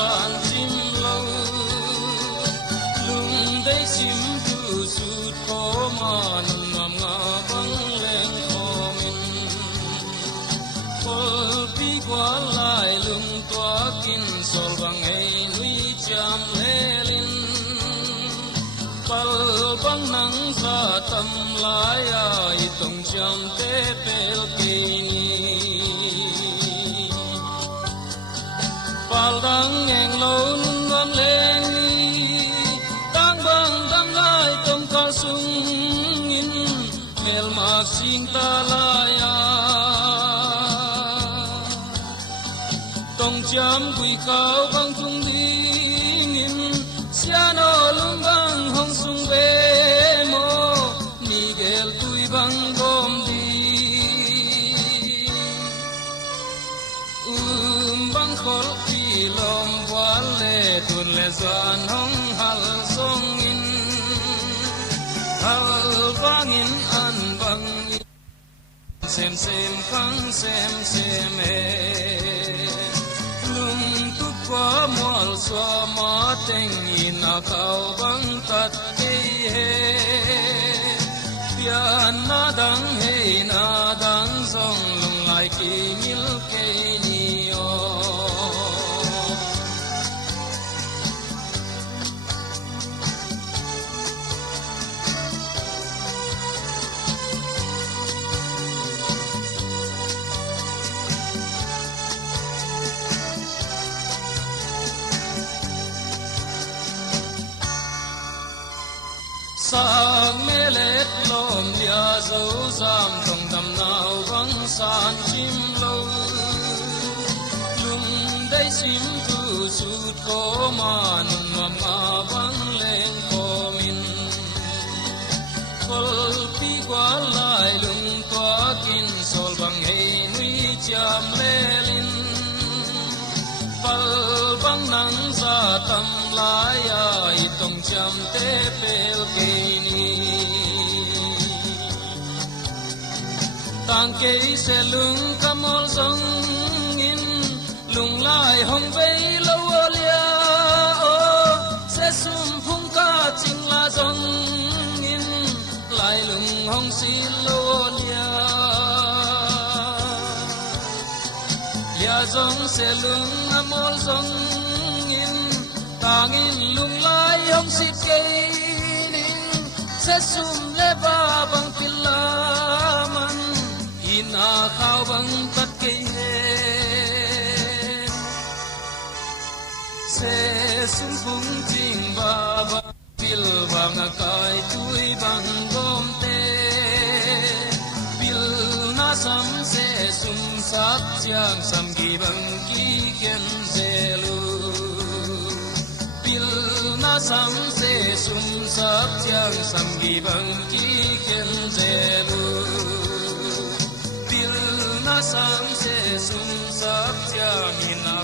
san chim lâu lung đây chim tu sút khó mà nằm ngã vắng lên khó mình phơi pi qua lại lung toa kin sol bang ei nuôi cham lê linh pal bang nang sa tâm lai ai tông cham te pel kini pal dang eng lo nun ngam lên tang bang dang ai tông ka sung in mel ma sing ta lai tông cham quy cao bang tung ding in siano lung bang hong sung be mo miguel tui bang gom di bang khol pi lom wal le tun le zan hong hal song in hal bang in an bang sem sem khang sem qua mual xóa má tình in a khao băng tắt he pian na dang song lung lai ki mil ke ni o sang mê lết lom lia dấu giam trong đầm nào vắng san chim lâu lung đây chim tu sút có mà nằm ngầm ngà vắng lên có min phơi pi qua lại lung toa kin sol bang hey nuôi cham lê linh pal bang nang sa tâm lai ai tông cham te pel kini tang ke se lung kamol song in lung lai hong vei lo lia o se sum phung ka ching la song in lai lung hong si lo lia lia song se lung amol song tang in lung lai hong si ke ning se sum le ba bang pilaman ina khao bang tat ke se sum phung jing ba ba pil bang kai tui bang gom te pil na sam se sum sap chiang sam gi bang ki ken zelu na sam se sum sap chiang sam gi bang ki ken zelu bil na sam se sum sap chiang in a